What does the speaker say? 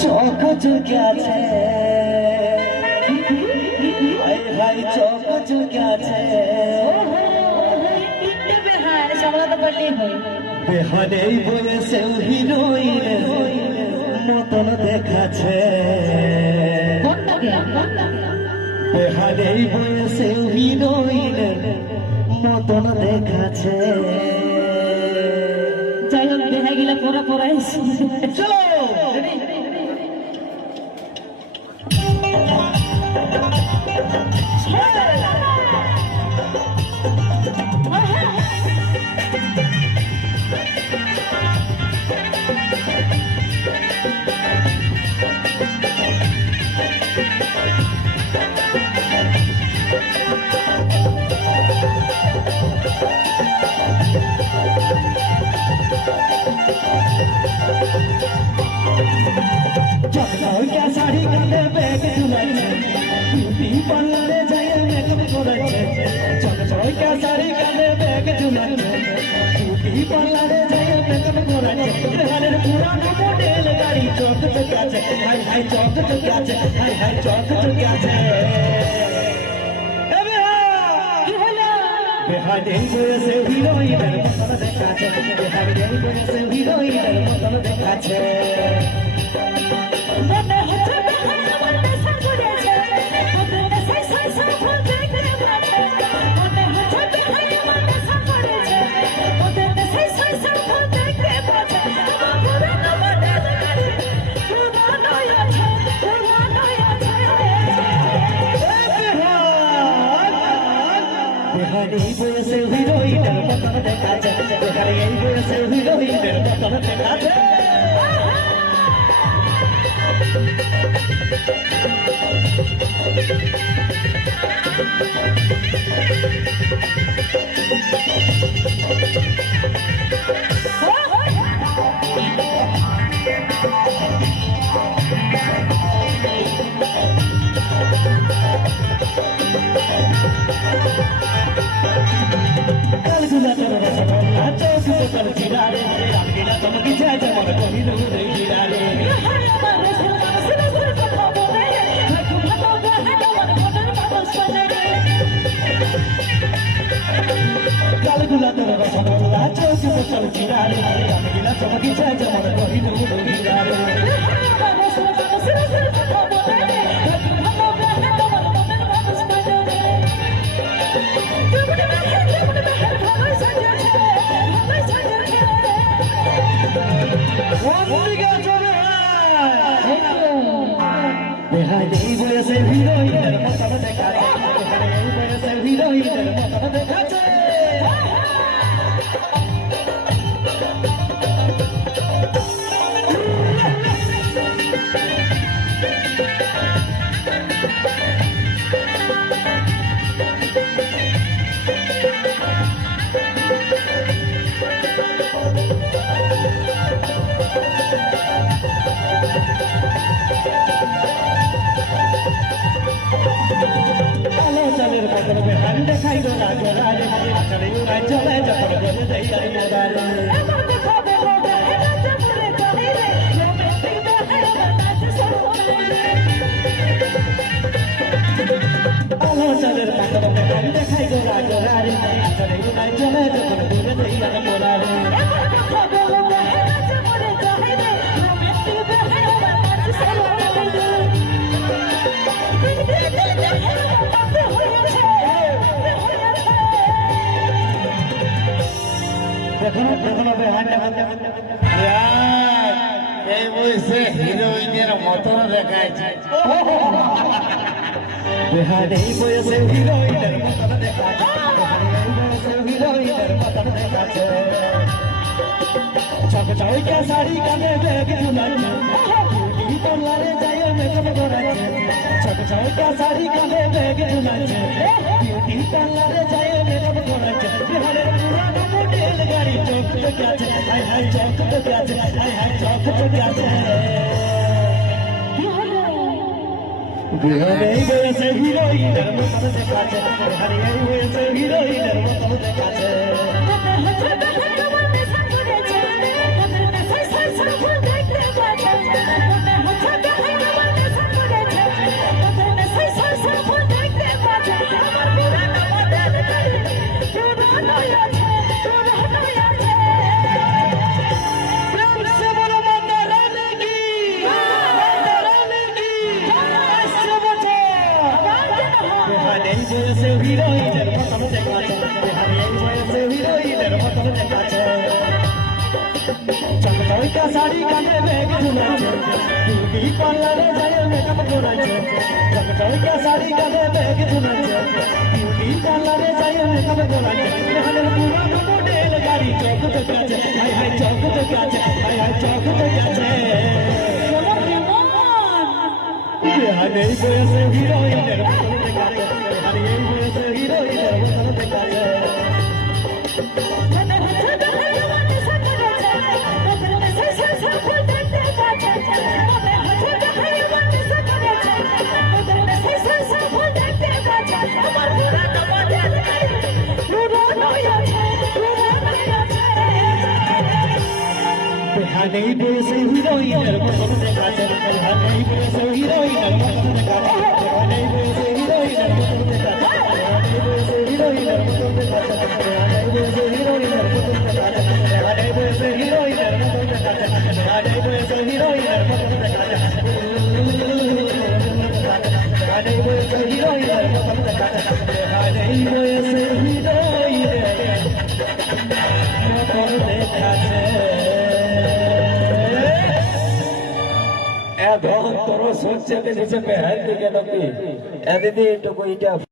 চোখ চুকে আছে ভাই ভাই চোখ চুকে আছে বেহানেই বয়সে হিরোইনের মতন দেখাচ্ছে বেহানেই বয়সে হিরোইনের মতন দেখাচ্ছে যাই হোক দেখা গেলে পড়া পড়াই চলো क्या साड़ी काले बैग झुलाइए ब्यूटी पार्लरे जाइए मेकअप कराइए चल चल क्या साड़ी काले बैग झुलाइए ब्यूटी पार्लरे जाइए मेकअप कराइए हमारे पुराना मॉडल गाड़ी चौक पे क्या है हाय हाय चौक पे क्या है हाय हाय चौक पे क्या है बेहाने से हीरोइन मतन देखा छे बेहाने से हीरोइन मतन देखा छे মনে হচ্ছে বেহায়া মনে সাঙ্গুরেছে মনে সাই সাই সাই ফুল দেখতে পাচ্ছে মনে হচ্ছে বেহায়া মনে সাঙ্গুরেছে মনে সাই সাই সাই ফুল দেখতে পাচ্ছে পুরানো মনে গাড়ি পুরানো আছে বেহানি বয়সে হিরোইনের মতন দেখা যায় বেহানি বয়সে হিরোইনের মতন দেখা যায় বেহানি বয়সে হিরোইনের মতন দেখা যায় বেহানি বয়সে হিরোইনের মতন দেখা যায় বেহানি দেখাই গোলা গোলা চলে উড়াই চলে যখন বলে দেই আই মোবাইল আলোচনের পাতর বেহানি দেখাই গোলা গোলা চলে উড়াই চলে যখন বলে দেই আই মোবাইল হিরোইনের মতন দেখাচ্ছে বেহানি বয়সে হিরোইনের মতন দেখাচ্ছে বেহানি বয়সে হিরোইনের মতন দেখাচ্ছে চক চৌকা শাড়ি কানে বেগ ঝুলাচ্ছে বিউটি পার্লারে যাই মেকআপ করাচ্ছে চক চৌকা শাড়ি কানে বেগ ঝুলাচ্ছে বিউটি পার্লারে যাই মেকআপ করাচ্ছে বিহারের পুরানো মডেল গাড়ি চক চকে আছে হাই হাই চক চকে আছে হাই হাই চক চকে আছে বেহানি বয়সে হিরোইনের মতন দেখাচ্ছে বেহানি বয়সে হিরোইনের মতন দেখাচ্ছে মনে হচ্ছে কাঁধে ব্যাগ ঝুলাচ্ছে বিউটি পার্লারে যায় মেকআপ করাচ্ছে চকচকে শাড়ি কাঁধে ব্যাগ ঝুলাচ্ছে বিউটি পার্লারে যায় মেকআপ করাচ্ছে এখানে পুরানো মডেল গাড়ি চক চকাচ্ছে হাই হাই চক চকাচ্ছে হাই হাই চক চকাচ্ছে এখানে এই বয়সে হিরোইনের মতন দেখাচ্ছে এখানে এই বয়সে হিরোইনের মতন দেখাচ্ছে মনে হচ্ছে দেখাই আমার নেশা করেছে ওদের নেশায় সরষা ফুল দেখতে পাচ্ছে মনে হচ্ছে দেখাই আমার নেশা করেছে ওদের নেশায় সরষা ফুল দেখতে পাচ্ছে আমার পুরানো মডেল গাড়ি পুরানো আছে এখানে এই বয়সে হিরোইনের মতন দেখাচ্ছে এখানে এই বয়সে হিরোইনের মতন দেখাচ্ছে এখানে এই বয়সে হিরোইনের মতন দেখাচ্ছে এখানে এই বয়সে হিরোইনের মতন দেখাচ্ছে এখানে এই বয়সে হিরোইনের মতন দেখাচ্ছে এখানে এই বয়সে হিরোইনের মতন দেখাচ্ছে এখানে এই বয়সে হিরোইনের মতন দেখাচ্ছে এখানে এই বয়সে হিরোইনের মতন দেখাচ্ছে এখানে এই বয়সে হিরোইনের মতন দেখাচ্ছে তোর সহ্য নিচে পেহার দিকে নাকি এদিকে একটু